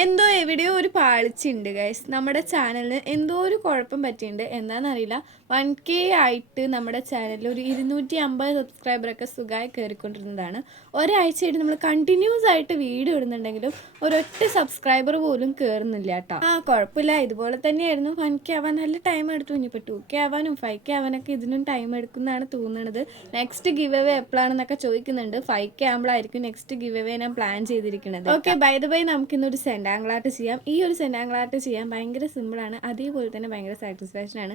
എന്തോ എവിടെയോ ഒരു പാളിച്ചുണ്ട് ഗൈസ്. നമ്മുടെ ചാനലിന് എന്തോ ഒരു കുഴപ്പം പറ്റിയിട്ടുണ്ട്. എന്താണെന്നറിയില്ല. 1K ആയിട്ട് നമ്മുടെ ചാനലിൽ ഒരു 250 സബ്സ്ക്രൈബറൊക്കെ സുഖമായി കയറിക്കൊണ്ടിരുന്നതാണ്. ഒരാഴ്ചയായിട്ട് നമ്മൾ കണ്ടിന്യൂസ് ആയിട്ട് വീഡിയോ ഇടുന്നുണ്ടെങ്കിലും ഒരൊറ്റ സബ്സ്ക്രൈബർ പോലും കയറുന്നില്ല കേട്ടോ. കുഴപ്പമില്ല, ഇതുപോലെ തന്നെയായിരുന്നു. 1K ആവാൻ നല്ല ടൈം എടുത്തു. ഇനിയിപ്പോൾ 2K ആവാനും 5K ആവാനൊക്കെ ഇതിനും ടൈം എടുക്കുന്നതാണ് തോന്നുന്നത്. നെക്സ്റ്റ് ഗിവ് അവേ എപ്പോഴാണെന്നൊക്കെ ചോദിക്കുന്നുണ്ട്. 5K ആകുമ്പോഴായിരിക്കും നെക്സ്റ്റ് ഗിവ് അവേ ഞാൻ പ്ലാൻ ചെയ്തിരിക്കുന്നത്. ഓക്കെ, ബൈ ദ ബൈ, നമുക്കിന്നൊരു സെൻഡ് ആർട്ട് ചെയ്യാം. ഈ ഒരു സെൻഡ് ആർട്ട് ചെയ്യാൻ ഭയങ്കര സിമ്പിളാണ്, അതേപോലെ തന്നെ ഭയങ്കര സാറ്റിസ്ഫാക്ഷൻ ആണ്.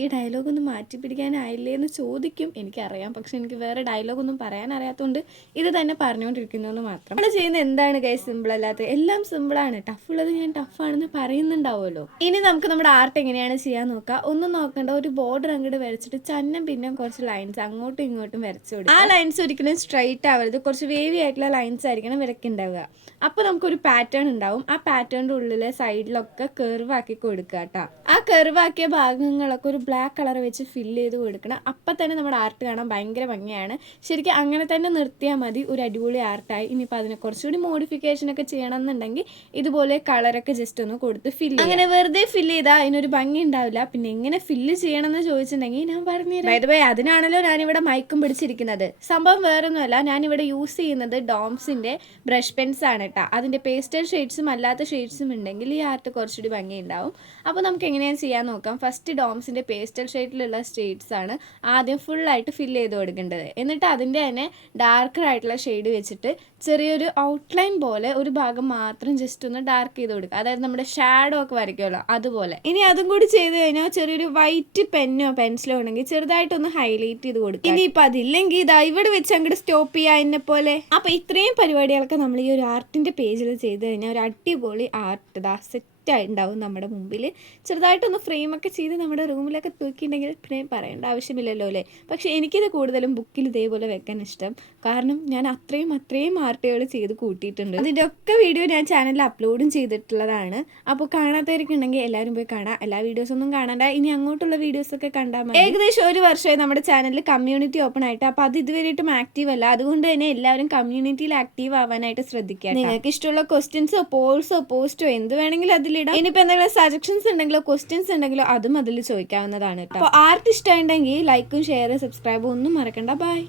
ഈ ഡയലോഗ് ഒന്ന് മാറ്റി പിടിക്കാനായില്ലേ എന്ന് ചോദിക്കും, എനിക്കറിയാം. പക്ഷെ എനിക്ക് വേറെ ഡയലോഗ് ഒന്നും പറയാൻ അറിയാത്തതുകൊണ്ട് ഇത് തന്നെ പറഞ്ഞുകൊണ്ടിരിക്കുന്നു എന്ന് മാത്രം. നമ്മൾ ചെയ്യുന്ന എന്താണ് ഗൈസ് സിമ്പിൾ അല്ലാത്തത്? എല്ലാം സിമ്പിളാണ്. ടഫുള്ളത് ഞാൻ ടഫാണെന്ന് പറയുന്നുണ്ടാവുമല്ലോ. ഇനി നമുക്ക് നമ്മുടെ ആർട്ട് എങ്ങനെയാണ് ചെയ്യാൻ നോക്കാം. ഒന്നും നോക്കണ്ട, ഒരു ബോർഡർ അങ്ങോട്ട് വരച്ചിട്ട് ചന്നം പിന്നെ കുറച്ച് ലൈൻസ് അങ്ങോട്ടും ഇങ്ങോട്ടും വരച്ചു കൊടുക്കും. ആ ലൈൻസ് ഒരിക്കലും സ്ട്രൈറ്റ് ആവരുത്, കുറച്ച് വേവി ആയിട്ടുള്ള ലൈൻസ് ആയിരിക്കണം വരയ്ക്കുണ്ടാവുക. അപ്പോൾ നമുക്കൊരു പാറ്റേൺ ഉണ്ടാവും. ആ പാറ്റേണിൻ്റെ ഉള്ളിലെ സൈഡിലൊക്കെ കർവ് ആക്കി കൊടുക്കുക കേട്ടോ. ആ കർവ് ആക്കിയ ഭാഗങ്ങളൊക്കെ ഒരു ബ്ലാക്ക് കളർ വെച്ച് ഫില്ല് ചെയ്ത് കൊടുക്കണം. അപ്പം തന്നെ നമ്മുടെ ആർട്ട് കാണാൻ ഭയങ്കര ഭംഗിയാണ്. ശരിക്കും അങ്ങനെ തന്നെ നിർത്തിയാൽ മതി, ഒരു അടിപൊളി ആർട്ടായി. ഇനിയിപ്പോൾ അതിനെ കുറച്ചുകൂടി മോഡിഫിക്കേഷൻ ഒക്കെ ചെയ്യണം എന്നുണ്ടെങ്കിൽ ഇതുപോലെ കളറൊക്കെ ജസ്റ്റ് ഒന്ന് കൊടുത്ത് ഫില്ല് ചെയ്യും. അങ്ങനെ വെറുതെ ഫില്ല് ചെയ്താൽ അതിനൊരു ഭംഗി ഉണ്ടാവില്ല. പിന്നെ എങ്ങനെ ഫില്ല് ചെയ്യണം എന്ന് ചോദിച്ചിട്ടുണ്ടെങ്കിൽ ഞാൻ പറഞ്ഞുതരാം. അതിനാണല്ലോ ഞാനിവിടെ മൈക്കും പിടിച്ചിരിക്കുന്നത്. സംഭവം വേറൊന്നുമല്ല, ഞാനിവിടെ യൂസ് ചെയ്യുന്നത് ഡോംസിൻ്റെ ബ്രഷ് പെൻസ് ആണ് കേട്ടോ. അതിൻ്റെ പേസ്റ്റൽ ഷെയ്ഡ്സും അല്ലാത്ത ഷെയ്ഡ്സും ഉണ്ടെങ്കിൽ ഈ ആർട്ട് കുറച്ചുകൂടി ഭംഗി ഉണ്ടാവും. അപ്പോൾ നമുക്ക് എങ്ങനെയാണ് ചെയ്യാൻ നോക്കാം. ഫസ്റ്റ് ഡോംസിൻ്റെ പേസ്റ്റൽ ഷെയ്ഡിലുള്ള ഷെയ്ഡ്സ് ആണ് ആദ്യം ഫുള്ളായിട്ട് ഫില്ല് ചെയ്ത് കൊടുക്കേണ്ടത്. എന്നിട്ട് അതിൻ്റെ തന്നെ ഡാർക്കർ ആയിട്ടുള്ള ഷെയ്ഡ് വെച്ചിട്ട് ചെറിയൊരു ഔട്ട്ലൈൻ പോലെ ഒരു ഭാഗം മാത്രം ജസ്റ്റ് ഒന്ന് ഡാർക്ക് ചെയ്ത് കൊടുക്കുക. അതായത് നമ്മുടെ ഷാഡോ ഒക്കെ വരയ്ക്കുമല്ലോ അതുപോലെ. ഇനി അതും കൂടി ചെയ്ത് കഴിഞ്ഞാൽ ചെറിയൊരു വൈറ്റ് പെന്നോ പെൻസിലോ ഉണ്ടെങ്കിൽ ചെറുതായിട്ടൊന്ന് ഹൈലൈറ്റ് ചെയ്ത് കൊടുക്കുക. ഇനിയിപ്പോൾ അതില്ലെങ്കിൽ ഇതാ ഇവിടെ വെച്ച് അങ്ങോട്ട് സ്റ്റോപ്പ് ചെയ്യുക എന്നെ പോലെ. അപ്പോൾ ഇത്രയും പരിപാടികളൊക്കെ നമ്മൾ ഈ ഒരു ആർട്ടിൻ്റെ പേജിൽ ചെയ്ത് കഴിഞ്ഞാൽ ഒരു അടിപൊളി ആർട്ട് സെറ്റ് ഉണ്ടാവും നമ്മുടെ മുമ്പിൽ. ചെറുതായിട്ടൊന്ന് ഫ്രെയിമൊക്കെ ചെയ്ത് നമ്മുടെ റൂമിലൊക്കെ തൂക്കിയിട്ടുണ്ടെങ്കിൽ പിന്നെ പറയേണ്ട ആവശ്യമില്ലല്ലോ അല്ലേ. പക്ഷേ എനിക്കിത് കൂടുതലും ബുക്കിൽ ഇതേപോലെ വെക്കാൻ ഇഷ്ടം. കാരണം ഞാൻ അത്രയും ആർട്ടുകൾ ചെയ്ത് കൂട്ടിയിട്ടുണ്ട്. അതിൻ്റെ ഒക്കെ വീഡിയോ ഞാൻ ചാനലിൽ അപ്ലോഡും ചെയ്തിട്ടുള്ളതാണ്. അപ്പോൾ കാണാത്തവരൊക്കെ ഉണ്ടെങ്കിൽ എല്ലാവരും പോയി കാണാം. എല്ലാ വീഡിയോസൊന്നും കാണണ്ട, ഇനി അങ്ങോട്ടുള്ള വീഡിയോസൊക്കെ കണ്ടാൽ മതി. ഏകദേശം ഒരു വർഷമായി നമ്മുടെ ചാനലിൽ കമ്മ്യൂണിറ്റി ഓപ്പൺ ആയിട്ട്. അപ്പോൾ അത് ഇതുവരെയായിട്ടും ആക്റ്റീവ് അല്ല. അതുകൊണ്ട് തന്നെ എല്ലാവരും കമ്മ്യൂണിറ്റിയിൽ ആക്റ്റീവ് ആവാനായിട്ട് ശ്രദ്ധിക്കുക. നിങ്ങൾക്ക് ഇഷ്ടമുള്ള ക്വസ്റ്റ്യൻസോ പോൾസോ പോസ്റ്റോ എന്ത് വേണമെങ്കിലും അതിലിടാം. ഇനിയിപ്പോൾ എന്തെങ്കിലും സജഷൻസ് ഉണ്ടെങ്കിലോ ക്വസ്റ്റ്യൻസ് ഉണ്ടെങ്കിലോ അതും അതിൽ ചോദിക്കാവുന്നതാണ് കേട്ടോ. അപ്പോൾ ആർട്ട് ഇഷ്ടമുണ്ടെങ്കിൽ ലൈക്കും ഷെയറും സബ്സ്ക്രൈബും ഒന്നും മറക്കണ്ട. ബൈ.